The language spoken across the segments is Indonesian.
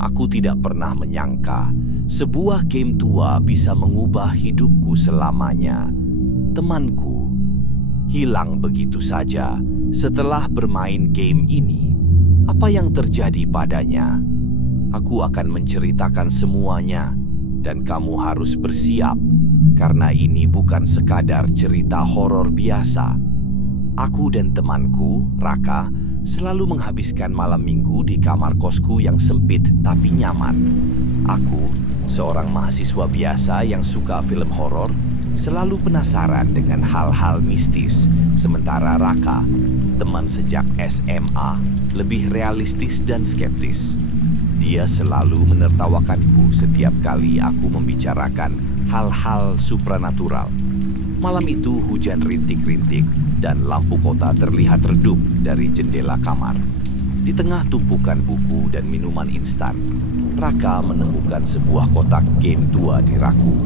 Aku tidak pernah menyangka sebuah game tua bisa mengubah hidupku selamanya. Temanku hilang begitu saja setelah bermain game ini. Apa yang terjadi padanya? Aku akan menceritakan semuanya, dan kamu harus bersiap, karena ini bukan sekadar cerita horor biasa. Aku dan temanku, Raka, selalu menghabiskan malam minggu di kamar kosku yang sempit tapi nyaman. Aku, seorang mahasiswa biasa yang suka film horor, selalu penasaran dengan hal-hal mistis. Sementara Raka, teman sejak SMA, lebih realistis dan skeptis. Dia selalu menertawakanku setiap kali aku membicarakan hal-hal supranatural. Malam itu hujan rintik-rintik dan lampu kota terlihat redup dari jendela kamar. Di tengah tumpukan buku dan minuman instan, Raka menemukan sebuah kotak game tua di raku.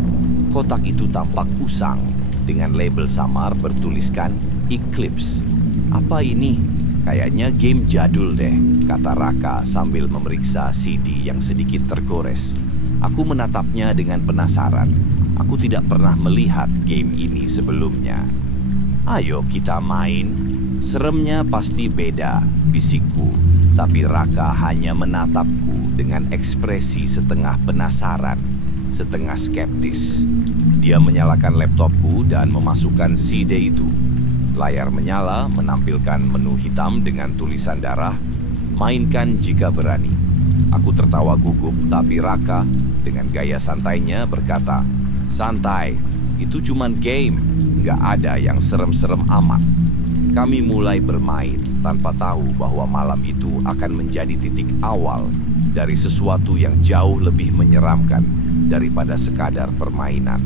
Kotak itu tampak usang dengan label samar bertuliskan Eclipse. Apa ini? Kayaknya game jadul deh, kata Raka sambil memeriksa CD yang sedikit tergores. Aku menatapnya dengan penasaran. Aku tidak pernah melihat game ini sebelumnya. Ayo kita main. Seremnya pasti beda, bisikku. Tapi Raka hanya menatapku dengan ekspresi setengah penasaran, setengah skeptis. Dia menyalakan laptopku dan memasukkan CD itu. Layar menyala menampilkan menu hitam dengan tulisan darah, mainkan jika berani. Aku tertawa gugup, tapi Raka dengan gaya santainya berkata, santai, itu cuman game, nggak ada yang serem-serem amat. Kami mulai bermain tanpa tahu bahwa malam itu akan menjadi titik awal dari sesuatu yang jauh lebih menyeramkan daripada sekadar permainan.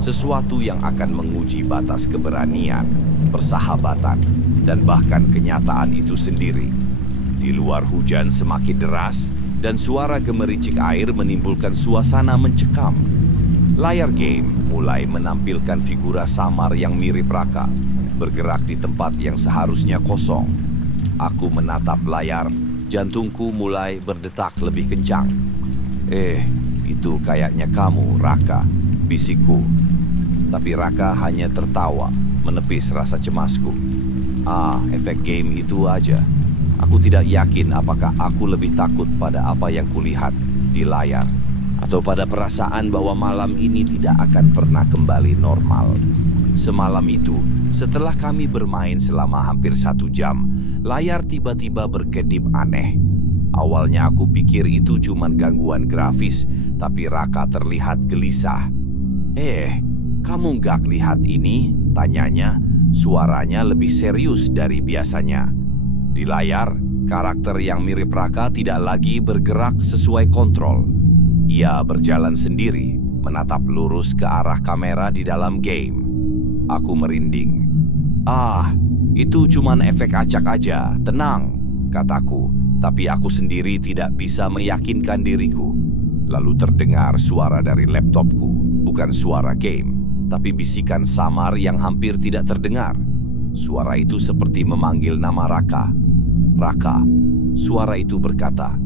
Sesuatu yang akan menguji batas keberanian, persahabatan, dan bahkan kenyataan itu sendiri. Di luar hujan semakin deras dan suara gemericik air menimbulkan suasana mencekam. Layar game mulai menampilkan figura samar yang mirip Raka, bergerak di tempat yang seharusnya kosong. Aku menatap layar, jantungku mulai berdetak lebih kencang. Itu kayaknya kamu, Raka, bisikku. Tapi Raka hanya tertawa, menepis rasa cemasku. Efek game itu aja. Aku tidak yakin apakah aku lebih takut pada apa yang kulihat di layar, atau pada perasaan bahwa malam ini tidak akan pernah kembali normal. Semalam itu, setelah kami bermain selama hampir 1 jam, layar tiba-tiba berkedip aneh. Awalnya aku pikir itu cuma gangguan grafis, tapi Raka terlihat gelisah. Kamu nggak lihat ini? Tanyanya, suaranya lebih serius dari biasanya. Di layar, karakter yang mirip Raka tidak lagi bergerak sesuai kontrol. Ia berjalan sendiri, menatap lurus ke arah kamera di dalam game. Aku merinding. Itu cuman efek acak aja, tenang, kataku. Tapi aku sendiri tidak bisa meyakinkan diriku. Lalu terdengar suara dari laptopku, bukan suara game, tapi bisikan samar yang hampir tidak terdengar. Suara itu seperti memanggil nama Raka. Raka, suara itu berkata,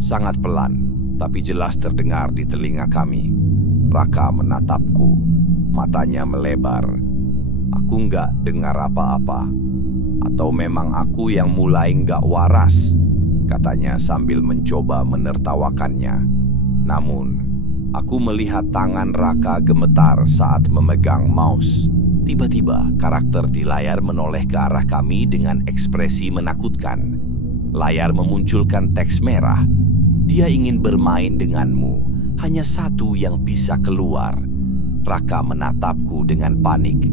sangat pelan, tapi jelas terdengar di telinga kami. Raka menatapku, matanya melebar. Aku nggak dengar apa-apa. Atau memang aku yang mulai nggak waras, katanya sambil mencoba menertawakannya. Namun, aku melihat tangan Raka gemetar saat memegang mouse. Tiba-tiba, karakter di layar menoleh ke arah kami dengan ekspresi menakutkan. Layar memunculkan teks merah. Dia ingin bermain denganmu. Hanya satu yang bisa keluar. Raka menatapku dengan panik.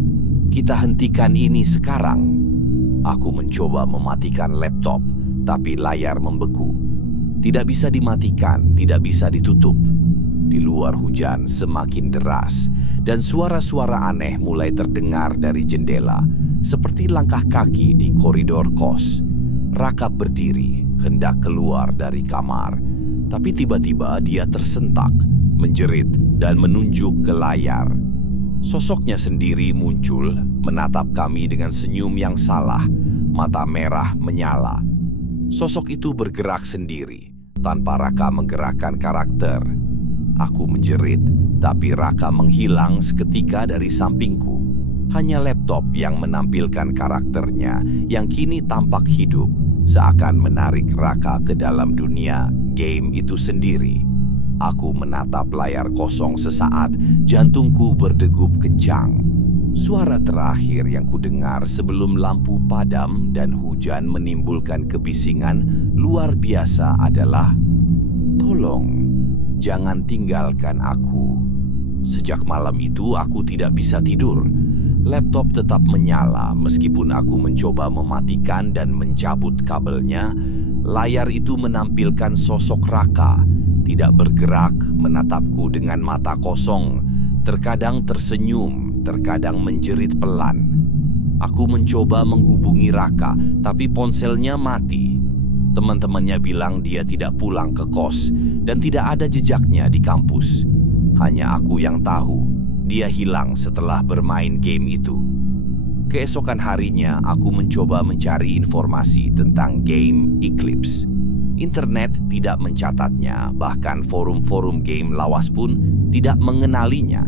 Kita hentikan ini sekarang. Aku mencoba mematikan laptop, tapi layar membeku. Tidak bisa dimatikan, tidak bisa ditutup. Di luar hujan semakin deras, dan suara-suara aneh mulai terdengar dari jendela, seperti langkah kaki di koridor kos. Raka berdiri, hendak keluar dari kamar, tapi tiba-tiba dia tersentak, menjerit, dan menunjuk ke layar. Sosoknya sendiri muncul, menatap kami dengan senyum yang salah, mata merah menyala. Sosok itu bergerak sendiri, tanpa Raka menggerakkan karakter. Aku menjerit, tapi Raka menghilang seketika dari sampingku. Hanya laptop yang menampilkan karakternya yang kini tampak hidup, seakan menarik Raka ke dalam dunia game itu sendiri. Aku menatap layar kosong sesaat, jantungku berdegup kencang. Suara terakhir yang kudengar sebelum lampu padam dan hujan menimbulkan kebisingan luar biasa adalah, "Tolong, jangan tinggalkan aku." Sejak malam itu aku tidak bisa tidur. Laptop tetap menyala meskipun aku mencoba mematikan dan mencabut kabelnya. Layar itu menampilkan sosok Raka, tidak bergerak, menatapku dengan mata kosong, terkadang tersenyum, terkadang menjerit pelan. Aku mencoba menghubungi Raka, tapi ponselnya mati. Teman-temannya bilang dia tidak pulang ke kos dan tidak ada jejaknya di kampus. Hanya aku yang tahu, dia hilang setelah bermain game itu. Keesokan harinya, aku mencoba mencari informasi tentang game Eclipse. Internet tidak mencatatnya, bahkan forum-forum game lawas pun tidak mengenalinya.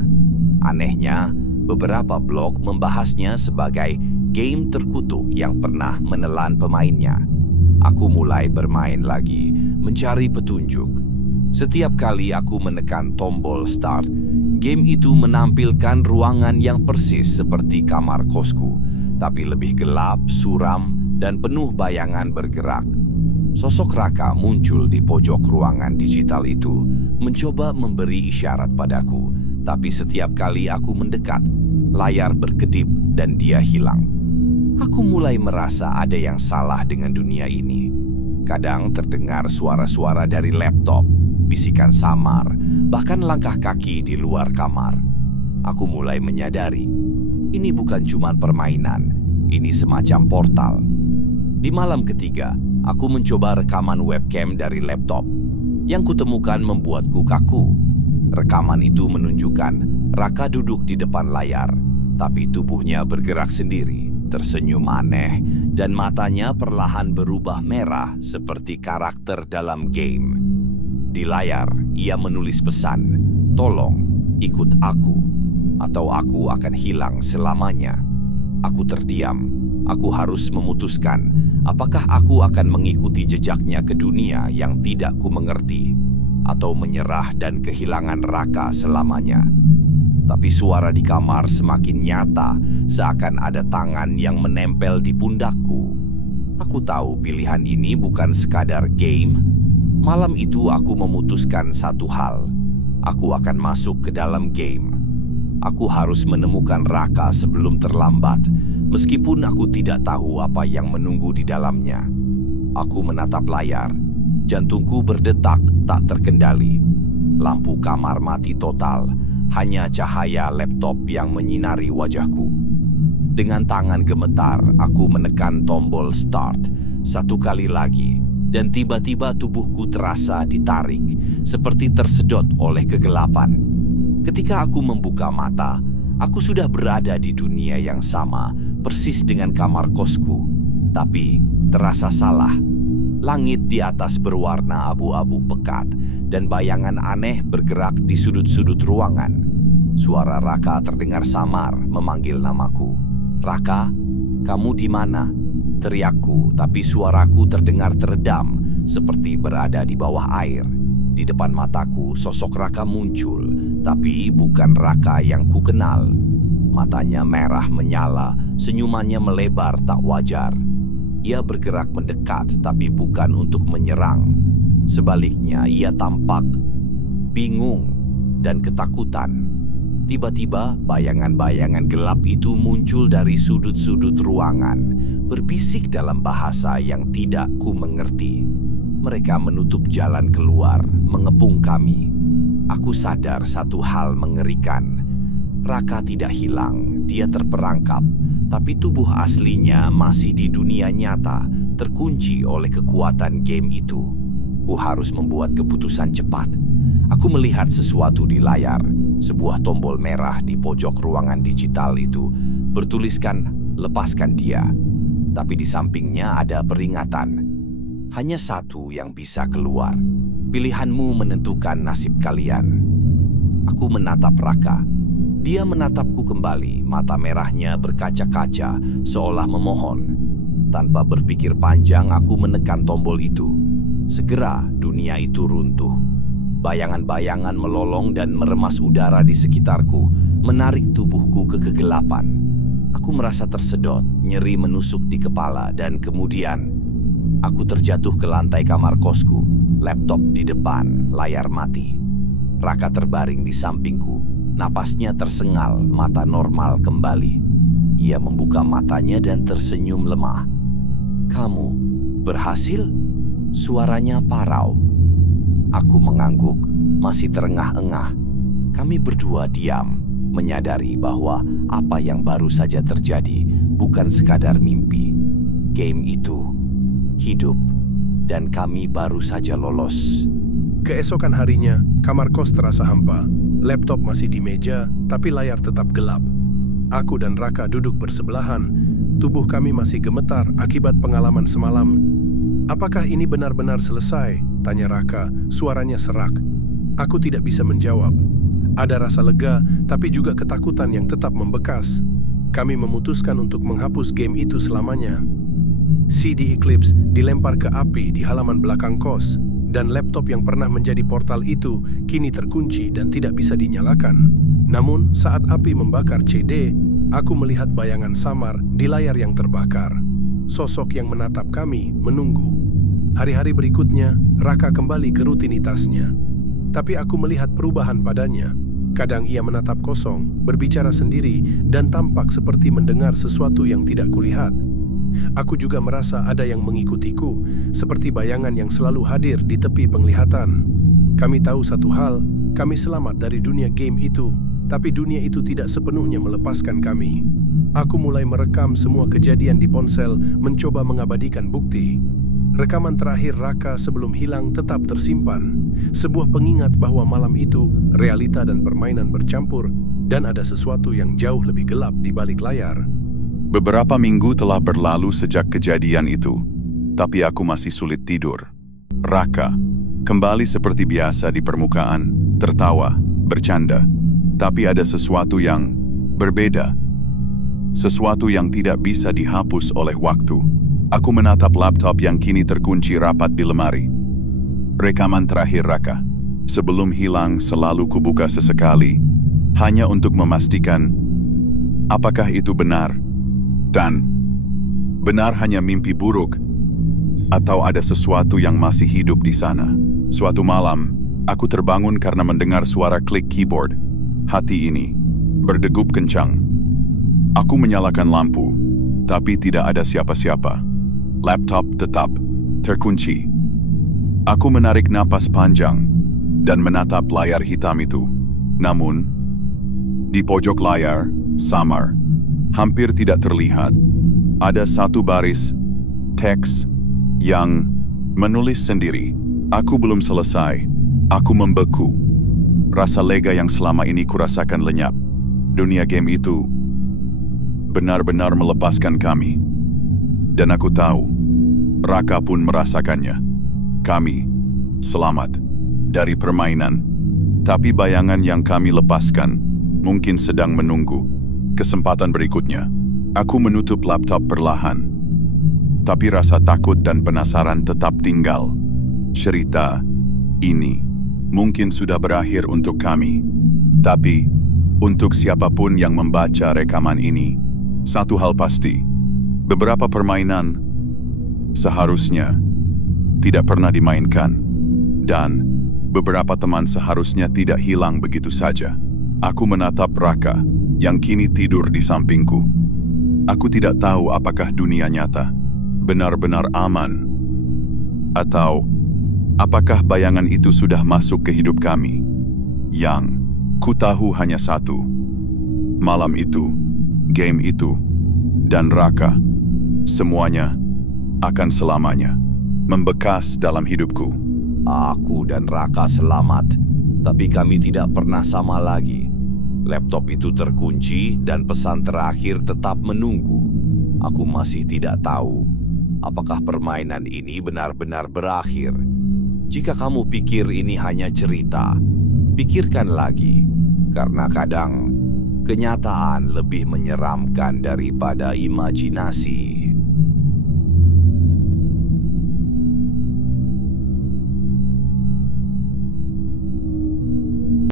Anehnya, beberapa blog membahasnya sebagai game terkutuk yang pernah menelan pemainnya. Aku mulai bermain lagi, mencari petunjuk. Setiap kali aku menekan tombol start, game itu menampilkan ruangan yang persis seperti kamar kosku, tapi lebih gelap, suram, dan penuh bayangan bergerak. Sosok Raka muncul di pojok ruangan digital itu, mencoba memberi isyarat padaku, tapi setiap kali aku mendekat, layar berkedip dan dia hilang. Aku mulai merasa ada yang salah dengan dunia ini. Kadang terdengar suara-suara dari laptop, bisikan samar, bahkan langkah kaki di luar kamar. Aku mulai menyadari, ini bukan cuma permainan, ini semacam portal. Di malam ketiga, aku mencoba rekaman webcam dari laptop. Yang kutemukan membuatku kaku. Rekaman itu menunjukkan Raka duduk di depan layar, tapi tubuhnya bergerak sendiri, tersenyum aneh, dan matanya perlahan berubah merah seperti karakter dalam game. Di layar, ia menulis pesan, "Tolong, ikut aku, atau aku akan hilang selamanya." Aku terdiam. Aku harus memutuskan, apakah aku akan mengikuti jejaknya ke dunia yang tidak ku mengerti, atau menyerah dan kehilangan Raka selamanya. Tapi suara di kamar semakin nyata, seakan ada tangan yang menempel di pundakku. Aku tahu pilihan ini bukan sekadar game. Malam itu aku memutuskan satu hal. Aku akan masuk ke dalam game. Aku harus menemukan Raka sebelum terlambat, meskipun aku tidak tahu apa yang menunggu di dalamnya. Aku menatap layar. Jantungku berdetak tak terkendali. Lampu kamar mati total. Hanya cahaya laptop yang menyinari wajahku. Dengan tangan gemetar, aku menekan tombol start satu kali lagi. Dan tiba-tiba tubuhku terasa ditarik, seperti tersedot oleh kegelapan. Ketika aku membuka mata, aku sudah berada di dunia yang sama, persis dengan kamar kosku. Tapi terasa salah. Langit di atas berwarna abu-abu pekat, dan bayangan aneh bergerak di sudut-sudut ruangan. Suara Raka terdengar samar memanggil namaku. "Raka, kamu di mana?" Teriakku, tapi suaraku terdengar teredam, seperti berada di bawah air. Di depan mataku, sosok Raka muncul, tapi bukan Raka yang kukenal. Matanya merah menyala, senyumannya melebar tak wajar. Ia bergerak mendekat, tapi bukan untuk menyerang. Sebaliknya, ia tampak bingung dan ketakutan. Tiba-tiba, bayangan-bayangan gelap itu muncul dari sudut-sudut ruangan, berbisik dalam bahasa yang tidak ku mengerti. Mereka menutup jalan keluar, mengepung kami. Aku sadar satu hal mengerikan. Raka tidak hilang, dia terperangkap, tapi tubuh aslinya masih di dunia nyata, terkunci oleh kekuatan game itu. Ku harus membuat keputusan cepat. Aku melihat sesuatu di layar. Sebuah tombol merah di pojok ruangan digital itu bertuliskan "lepaskan dia". Tapi di sampingnya ada peringatan. Hanya satu yang bisa keluar. Pilihanmu menentukan nasib kalian. Aku menatap Raka. Dia menatapku kembali, mata merahnya berkaca-kaca, seolah memohon. Tanpa berpikir panjang, aku menekan tombol itu. Segera dunia itu runtuh. Bayangan-bayangan melolong dan meremas udara di sekitarku, menarik tubuhku ke kegelapan. Aku merasa tersedot, nyeri menusuk di kepala, dan kemudian aku terjatuh ke lantai kamar kosku, laptop di depan, layar mati. Raka terbaring di sampingku, napasnya tersengal, mata normal kembali. Ia membuka matanya dan tersenyum lemah. "Kamu berhasil?" Suaranya parau. Aku mengangguk, masih terengah-engah. Kami berdua diam, menyadari bahwa apa yang baru saja terjadi bukan sekadar mimpi. Game itu hidup, dan kami baru saja lolos. Keesokan harinya, kamar kos terasa hampa. Laptop masih di meja, tapi layar tetap gelap. Aku dan Raka duduk bersebelahan. Tubuh kami masih gemetar akibat pengalaman semalam. "Apakah ini benar-benar selesai?" tanya Raka, suaranya serak. Aku tidak bisa menjawab. Ada rasa lega, tapi juga ketakutan yang tetap membekas. Kami memutuskan untuk menghapus game itu selamanya. CD Eclipse dilempar ke api di halaman belakang kos, dan laptop yang pernah menjadi portal itu kini terkunci dan tidak bisa dinyalakan. Namun, saat api membakar CD, aku melihat bayangan samar di layar yang terbakar. Sosok yang menatap kami menunggu. Hari-hari berikutnya, Raka kembali ke rutinitasnya. Tapi aku melihat perubahan padanya. Kadang ia menatap kosong, berbicara sendiri, dan tampak seperti mendengar sesuatu yang tidak kulihat. Aku juga merasa ada yang mengikutiku, seperti bayangan yang selalu hadir di tepi penglihatan. Kami tahu satu hal, kami selamat dari dunia game itu, tapi dunia itu tidak sepenuhnya melepaskan kami. Aku mulai merekam semua kejadian di ponsel, mencoba mengabadikan bukti. Rekaman terakhir Raka sebelum hilang tetap tersimpan. Sebuah pengingat bahwa malam itu, realita dan permainan bercampur, dan ada sesuatu yang jauh lebih gelap di balik layar. Beberapa minggu telah berlalu sejak kejadian itu, tapi aku masih sulit tidur. Raka kembali seperti biasa di permukaan, tertawa, bercanda. Tapi ada sesuatu yang berbeda. Sesuatu yang tidak bisa dihapus oleh waktu. Aku menatap laptop yang kini terkunci rapat di lemari. Rekaman terakhir Raka. Sebelum hilang selalu kubuka sesekali, hanya untuk memastikan apakah itu benar. Dan benar hanya mimpi buruk, atau ada sesuatu yang masih hidup di sana. Suatu malam, aku terbangun karena mendengar suara klik keyboard. Hati ini berdegup kencang. Aku menyalakan lampu, tapi tidak ada siapa-siapa. Laptop tetap terkunci. Aku menarik napas panjang dan menatap layar hitam itu. Namun, di pojok layar, samar, hampir tidak terlihat, ada satu baris teks yang menulis sendiri. Aku belum selesai. Aku membeku. Rasa lega yang selama ini kurasakan lenyap. Dunia game itu benar-benar melepaskan kami. Dan aku tahu, Raka pun merasakannya. Kami selamat dari permainan, tapi bayangan yang kami lepaskan mungkin sedang menunggu kesempatan berikutnya. Aku menutup laptop perlahan, tapi rasa takut dan penasaran tetap tinggal. Cerita ini mungkin sudah berakhir untuk kami, tapi untuk siapapun yang membaca rekaman ini, satu hal pasti, beberapa permainan seharusnya tidak pernah dimainkan, dan beberapa teman seharusnya tidak hilang begitu saja. Aku menatap Raka yang kini tidur di sampingku. Aku tidak tahu apakah dunia nyata benar-benar aman, atau apakah bayangan itu sudah masuk ke hidup kami. Yang ku tahu hanya satu, malam itu, game itu, dan Raka, semuanya akan selamanya membekas dalam hidupku. Aku dan Raka selamat, tapi kami tidak pernah sama lagi. Laptop itu terkunci dan pesan terakhir tetap menunggu. Aku masih tidak tahu apakah permainan ini benar-benar berakhir? Jika kamu pikir ini hanya cerita, pikirkan lagi, karena kadang kenyataan lebih menyeramkan daripada imajinasi.